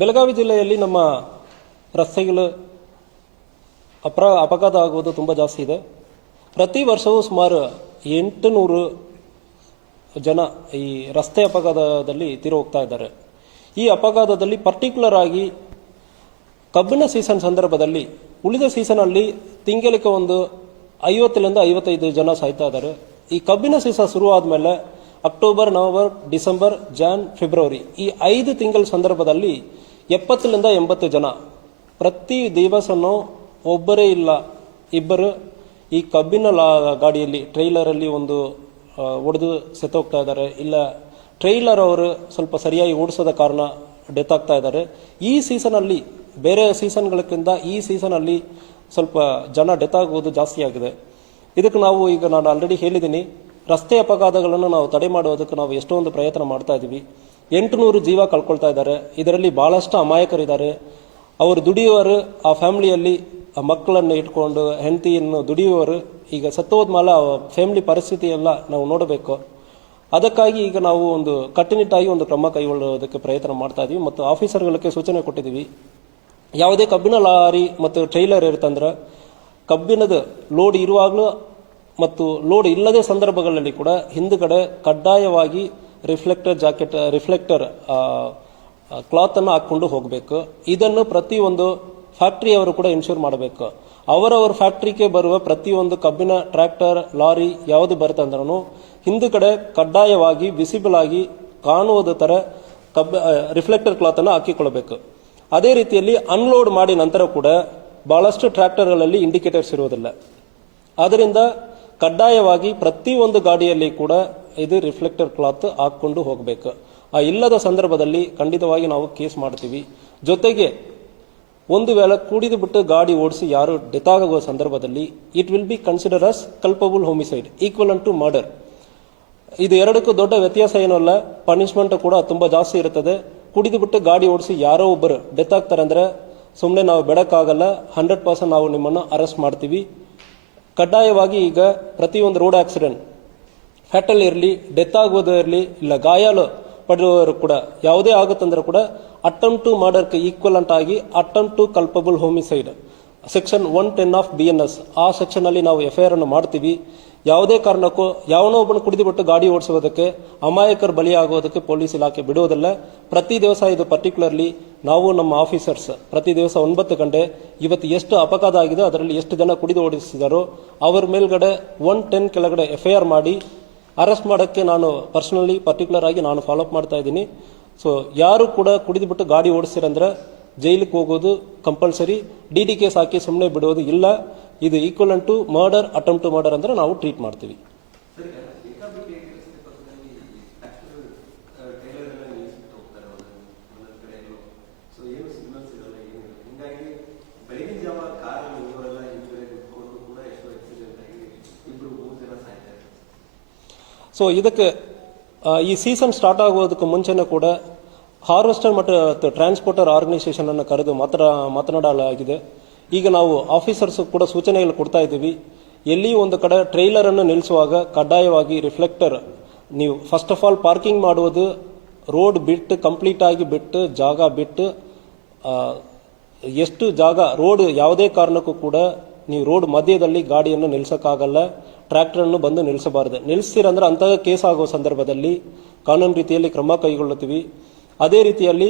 ಬೆಳಗಾವಿ ಜಿಲ್ಲೆಯಲ್ಲಿ ನಮ್ಮ ರಸ್ತೆಗಳು ಅಪಘಾತ ಆಗುವುದು ತುಂಬ ಜಾಸ್ತಿ ಇದೆ. ಪ್ರತಿ ವರ್ಷವೂ ಸುಮಾರು 800 ಜನ ಈ ರಸ್ತೆ ಅಪಘಾತದಲ್ಲಿ ತೀರಿ ಹೋಗ್ತಾ ಇದ್ದಾರೆ. ಈ ಅಪಘಾತದಲ್ಲಿ ಪರ್ಟಿಕ್ಯುಲರ್ ಆಗಿ ಕಬ್ಬಿನ ಸೀಸನ್ ಸಂದರ್ಭದಲ್ಲಿ, ಉಳಿದ ಸೀಸನಲ್ಲಿ ತಿಂಗಳಿಗೆ ಒಂದು 50ರಿಂದ 55 ಜನ ಸಾಯ್ತಾ ಇದ್ದಾರೆ. ಈ ಕಬ್ಬಿನ ಸೀಸನ್ ಶುರುವಾದ ಮೇಲೆ October, November, December, Jan, February ಈ 5 ತಿಂಗಳ ಸಂದರ್ಭದಲ್ಲಿ 70ರಿಂದ 80 ಜನ ಪ್ರತಿ ದಿವಸನೂ ಒಬ್ಬರೇ ಇಲ್ಲ ಇಬ್ಬರು ಈ ಕಬ್ಬಿನ ಗಾಡಿಯಲ್ಲಿ ಟ್ರೈಲರಲ್ಲಿ ಒಂದು ಒಡೆದು ಸತ್ತೋಗ್ತಾ ಇದ್ದಾರೆ. ಇಲ್ಲ ಟ್ರೈಲರ್ ಅವರು ಸ್ವಲ್ಪ ಸರಿಯಾಗಿ ಓಡಿಸೋದ ಕಾರಣ ಡೆತ್ ಆಗ್ತಾ ಇದ್ದಾರೆ. ಈ ಸೀಸನಲ್ಲಿ ಬೇರೆ ಸೀಸನ್ಗಳಕ್ಕಿಂತ ಈ ಸೀಸನಲ್ಲಿ ಸ್ವಲ್ಪ ಜನ ಡೆತ್ ಆಗುವುದು ಜಾಸ್ತಿ ಆಗಿದೆ. ಇದಕ್ಕೆ ನಾನು ಆಲ್ರೆಡಿ ಹೇಳಿದ್ದೀನಿ, ರಸ್ತೆ ಅಪಘಾತಗಳನ್ನು ನಾವು ತಡೆ ಮಾಡುವುದಕ್ಕೆ ನಾವು ಎಷ್ಟೊಂದು ಪ್ರಯತ್ನ ಮಾಡ್ತಾ ಇದ್ದೀವಿ. 800 ಜೀವ ಕಳ್ಕೊಳ್ತಾ ಇದ್ದಾರೆ. ಇದರಲ್ಲಿ ಬಹಳಷ್ಟು ಅಮಾಯಕರಿದ್ದಾರೆ. ಅವರು ದುಡಿಯುವವರು, ಆ ಫ್ಯಾಮಿಲಿಯಲ್ಲಿ ಮಕ್ಕಳನ್ನು ಇಟ್ಕೊಂಡು ಹೆಂಡತಿಯನ್ನು ದುಡಿಯುವವರು ಈಗ ಸತ್ತೋದ್ಮೇಲೆ ಫ್ಯಾಮಿಲಿ ಪರಿಸ್ಥಿತಿ ಎಲ್ಲ ನಾವು ನೋಡಬೇಕು. ಅದಕ್ಕಾಗಿ ಈಗ ನಾವು ಒಂದು ಕಟ್ಟುನಿಟ್ಟಾಗಿ ಒಂದು ಕ್ರಮ ಕೈಗೊಳ್ಳುವುದಕ್ಕೆ ಪ್ರಯತ್ನ ಮಾಡ್ತಾ ಇದ್ದೀವಿ ಮತ್ತು ಆಫೀಸರ್ಗಳಿಗೆ ಸೂಚನೆ ಕೊಟ್ಟಿದ್ದೀವಿ. ಯಾವುದೇ ಕಬ್ಬಿನ ಲಾರಿ ಮತ್ತು ಟ್ರೈಲರ್ ಇರುತ್ತಂದ್ರೆ ಕಬ್ಬಿನದ ಲೋಡ್ ಇರುವಾಗಲೂ ಮತ್ತು ಲೋಡ್ ಇಲ್ಲದೆ ಸಂದರ್ಭಗಳಲ್ಲಿ ಕೂಡ ಹಿಂದುಗಡೆ ಕಡ್ಡಾಯವಾಗಿ ರಿಫ್ಲೆಕ್ಟರ್ ಕ್ಲಾತ್ ಅನ್ನು ಹಾಕೊಂಡು ಹೋಗಬೇಕು. ಇದನ್ನು ಪ್ರತಿಯೊಂದು ಫ್ಯಾಕ್ಟರಿಯವರು ಕೂಡ ಇನ್ಶೂರ್ ಮಾಡಬೇಕು. ಅವರವರ ಫ್ಯಾಕ್ಟರಿಗೆ ಬರುವ ಪ್ರತಿಯೊಂದು ಕಬ್ಬಿನ ಟ್ರ್ಯಾಕ್ಟರ್, ಲಾರಿ ಯಾವುದು ಬರುತ್ತೆ ಅಂದ್ರೂ ಹಿಂದುಗಡೆ ಕಡ್ಡಾಯವಾಗಿ ವಿಸಿಬಲ್ ಆಗಿ ಕಾಣುವುದ ತರ ರಿಫ್ಲೆಕ್ಟರ್ ಕ್ಲಾತ್ ಅನ್ನು ಹಾಕಿಕೊಳ್ಳಬೇಕು. ಅದೇ ರೀತಿಯಲ್ಲಿ ಅನ್ಲೋಡ್ ಮಾಡಿ ನಂತರ ಕೂಡ ಬಹಳಷ್ಟು ಟ್ರ್ಯಾಕ್ಟರ್ಗಳಲ್ಲಿ ಇಂಡಿಕೇಟರ್ಸ್ ಇರುವುದಿಲ್ಲ. ಆದ್ದರಿಂದ ಕಡ್ಡಾಯವಾಗಿ ಪ್ರತಿಯೊಂದು ಗಾಡಿಯಲ್ಲಿ ಕೂಡ ಇದು ರಿಫ್ಲೆಕ್ಟರ್ ಕ್ಲಾತ್ ಹಾಕೊಂಡು ಹೋಗಬೇಕು. ಆ ಇಲ್ಲದ ಸಂದರ್ಭದಲ್ಲಿ ಖಂಡಿತವಾಗಿ ನಾವು ಕೇಸ್ ಮಾಡ್ತೀವಿ. ಜೊತೆಗೆ ಒಂದು ವೇಳೆ ಕುಡಿದು ಬಿಟ್ಟು ಗಾಡಿ ಓಡಿಸಿ ಯಾರು ಡೆತ್ ಆಗುವ ಸಂದರ್ಭದಲ್ಲಿ it will be consider as culpable homicide equivalent to murder. ಇದು ಎರಡಕ್ಕೂ ದೊಡ್ಡ ವ್ಯತ್ಯಾಸ ಏನಲ್ಲ, ಪನಿಷ್ಮೆಂಟ್ ಕೂಡ ತುಂಬಾ ಜಾಸ್ತಿ ಇರುತ್ತದೆ. ಕುಡಿದು ಬಿಟ್ಟು ಗಾಡಿ ಓಡಿಸಿ ಯಾರೋ ಒಬ್ಬರು ಡೆತ್ ಆಗ್ತಾರೆ ಅಂದ್ರೆ ಸುಮ್ಮನೆ ನಾವು ಬಿಡಕ್ಕಾಗಲ್ಲ. 100% ನಾವು ನಿಮ್ಮನ್ನು ಅರೆಸ್ಟ್ ಮಾಡ್ತೀವಿ. ಕಡ್ಡಾಯವಾಗಿ ಈಗ ಪ್ರತಿಯೊಂದು ರೋಡ್ ಆಕ್ಸಿಡೆಂಟ್, ಫ್ಯಾಟಲ್ ಇರಲಿ, ಡೆತ್ ಆಗೋದು ಇರಲಿ, ಇಲ್ಲ ಗಾಯಾಳು ಪಡೆಯುವವರು ಕೂಡ ಯಾವುದೇ ಆಗುತ್ತಂದ್ರೆ ಕೂಡ ಅಟೆಂಪ್ಟ್ ಟು ಮರ್ಡರ್ಗೆ ಈಕ್ವಲೆಂಟ್ ಆಗಿ attempt to culpable homicide section 110 of BNS ಆ ಸೆಕ್ಷನ್ ಅಲ್ಲಿ ನಾವು FIR ಅನ್ನು ಮಾಡ್ತೀವಿ. ಯಾವುದೇ ಕಾರಣಕ್ಕೂ ಯಾವನೋ ಒಬ್ಬನು ಕುಡಿದುಬಿಟ್ಟು ಗಾಡಿ ಓಡಿಸುವುದಕ್ಕೆ, ಅಮಾಯಕರು ಬಲಿಯಾಗುವುದಕ್ಕೆ ಪೊಲೀಸ್ ಇಲಾಖೆ ಬಿಡುವುದಿಲ್ಲ. ಪ್ರತಿ ದಿವಸ ಇದು ಪರ್ಟಿಕ್ಯುಲರ್ಲಿ ನಾವು ನಮ್ಮ ಆಫೀಸರ್ಸ್ ಪ್ರತಿ ದಿವಸ 9 ಗಂಟೆ ಇವತ್ತು ಎಷ್ಟು ಅಪಘಾತ ಆಗಿದೆ, ಅದರಲ್ಲಿ ಎಷ್ಟು ಜನ ಕುಡಿದು ಓಡಿಸಿದಾರೋ ಅವರ ಮೇಲ್ಗಡೆ 110 ಕೆಳಗಡೆ FIR ಮಾಡಿ ಅರೆಸ್ಟ್ ಮಾಡೋಕ್ಕೆ ನಾನು ಪರ್ಸನಲಿ ಪರ್ಟಿಕ್ಯುಲರ್ ಆಗಿ ನಾನು ಫಾಲೋ ಅಪ್ ಮಾಡ್ತಾ ಇದ್ದೀನಿ. ಸೊ ಯಾರು ಕೂಡ ಕುಡಿದುಬಿಟ್ಟು ಗಾಡಿ ಓಡಿಸಿರಂದ್ರೆ ಜೈಲಿಗೆ ಹೋಗೋದು ಕಂಪಲ್ಸರಿ. DD ಕೇಸ್ ಹಾಕಿ ಸುಮ್ಮನೆ ಬಿಡೋದು ಇಲ್ಲ. ಇದು equivalent to murder, attempt to murder ಅಂದ್ರೆ ನಾವು ಟ್ರೀಟ್ ಮಾಡ್ತೀವಿ. ಸೊ ಇದಕ್ಕೆ ಈ ಸೀಸನ್ ಸ್ಟಾರ್ಟ್ ಆಗೋದಕ್ಕೆ ಮುಂಚೆನೇ ಕೂಡ ಹಾರ್ವೆಸ್ಟರ್ ಮತ್ತು ಟ್ರಾನ್ಸ್ಪೋರ್ಟರ್ ಆರ್ಗನೈಸೇಷನ್ ಅನ್ನು ಕರೆದು ಮಾತನಾಡಲಾಗಿದೆ. ಈಗ ನಾವು ಆಫೀಸರ್ಸ್ ಕೂಡ ಸೂಚನೆಗಳು ಕೊಡ್ತಾ ಇದ್ದೀವಿ. ಎಲ್ಲಿ ಒಂದು ಕಡೆ ಟ್ರೈಲರ್ ಅನ್ನು ನಿಲ್ಲಿಸುವಾಗ ಕಡ್ಡಾಯವಾಗಿ ರಿಫ್ಲೆಕ್ಟರ್, ನೀವು ಫಸ್ಟ್ ಆಫ್ ಆಲ್ ಪಾರ್ಕಿಂಗ್ ಮಾಡುವುದು ರೋಡ್ ಬಿಟ್ಟು ಕಂಪ್ಲೀಟ್ ಆಗಿ ಬಿಟ್ಟು ಜಾಗ ಬಿಟ್ಟು ಎಷ್ಟು ಜಾಗ ರೋಡ್ ಯಾವುದೇ ಕಾರಣಕ್ಕೂ ಕೂಡ ನೀವು ರೋಡ್ ಮಧ್ಯದಲ್ಲಿ ಗಾಡಿಯನ್ನು ನಿಲ್ಲಿಸೋಕ್ಕಾಗಲ್ಲ. ಟ್ರ್ಯಾಕ್ಟರ್ ಅನ್ನು ಬಂದು ನಿಲ್ಲಿಸಬಾರದು. ನಿಲ್ಲಿಸ್ತೀರಂದ್ರೆ ಅಂತಹ ಕೇಸ್ ಆಗುವ ಸಂದರ್ಭದಲ್ಲಿ ಕಾನೂನು ರೀತಿಯಲ್ಲಿ ಕ್ರಮ ಕೈಗೊಳ್ಳುತ್ತೀವಿ. ಅದೇ ರೀತಿಯಲ್ಲಿ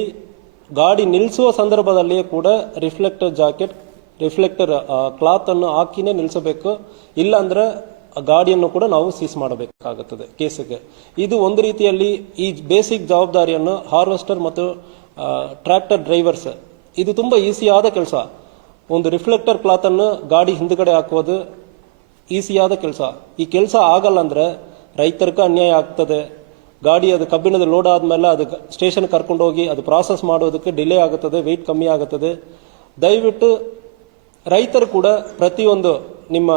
ಗಾಡಿ ನಿಲ್ಲಿಸುವ ಸಂದರ್ಭದಲ್ಲಿಯೇ ಕೂಡ ರಿಫ್ಲೆಕ್ಟರ್ ಕ್ಲಾತ್ ಅನ್ನು ಹಾಕಿನೇ ನಿಲ್ಲಿಸಬೇಕು. ಇಲ್ಲ ಅಂದ್ರೆ ಗಾಡಿಯನ್ನು ಕೂಡ ನಾವು ಸೀಸ್ ಮಾಡಬೇಕಾಗುತ್ತದೆ ಕೇಸಿಗೆ. ಇದು ಒಂದು ರೀತಿಯಲ್ಲಿ ಈ ಬೇಸಿಕ್ ಜವಾಬ್ದಾರಿಯನ್ನು ಹಾರ್ವೆಸ್ಟರ್ ಮತ್ತು ಟ್ರ್ಯಾಕ್ಟರ್ ಡ್ರೈವರ್ಸ್, ಇದು ತುಂಬಾ ಈಸಿಯಾದ ಕೆಲಸ. ಒಂದು ರಿಫ್ಲೆಕ್ಟರ್ ಕ್ಲಾತ್ ಅನ್ನು ಗಾಡಿ ಹಿಂದ್ಗಡೆ ಹಾಕೋದು ಈಸಿಯಾದ ಕೆಲಸ. ಈ ಕೆಲಸ ಆಗಲ್ಲ ಅಂದ್ರೆ ರೈತರಿಗೆ ಅನ್ಯಾಯ ಆಗ್ತದೆ. ಗಾಡಿ ಅದು ಕಬ್ಬಿಣದ ಲೋಡ್ ಆದ್ಮೇಲೆ ಅದು ಸ್ಟೇಷನ್ ಕರ್ಕೊಂಡು ಹೋಗಿ ಅದು ಪ್ರಾಸೆಸ್ ಮಾಡೋದಕ್ಕೆ ಡಿಲೇ ಆಗುತ್ತದೆ, ವೆಯ್ಟ್ ಕಮ್ಮಿ ಆಗುತ್ತದೆ. ದಯವಿಟ್ಟು ರೈತರು ಕೂಡ ಪ್ರತಿಯೊಂದು ನಿಮ್ಮ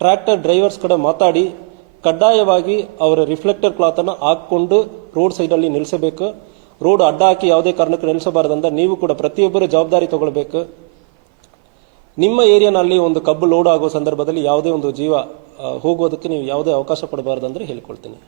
ಟ್ರ್ಯಾಕ್ಟರ್ ಡ್ರೈವರ್ಸ್ ಕಡೆ ಮಾತಾಡಿ ಕಡ್ಡಾಯವಾಗಿ ಅವರ ರಿಫ್ಲೆಕ್ಟರ್ ಕ್ಲಾತ್ ಅನ್ನು ಹಾಕೊಂಡು ರೋಡ್ ಸೈಡ್ ಅಲ್ಲಿ ನಿಲ್ಲಿಸಬೇಕು. ರೋಡ್ ಅಡ್ಡ ಹಾಕಿ ಯಾವುದೇ ಕಾರಣಕ್ಕೆ ನಿಲ್ಲಿಸಬಾರದಂದ್ರೆ ನೀವು ಕೂಡ ಪ್ರತಿಯೊಬ್ಬರು ಜವಾಬ್ದಾರಿ ತಗೊಳ್ಬೇಕು. ನಿಮ್ಮ ಏರಿಯಾನಲ್ಲಿ ಒಂದು ಕಬ್ಬು ಲೋಡ್ ಆಗುವ ಸಂದರ್ಭದಲ್ಲಿ ಯಾವುದೇ ಒಂದು ಜೀವ ಹೋಗೋದಕ್ಕೆ ನೀವು ಯಾವುದೇ ಅವಕಾಶ ಕೊಡಬಾರದಂದ್ರೆ ಹೇಳಿಕೊಳ್ತೀನಿ.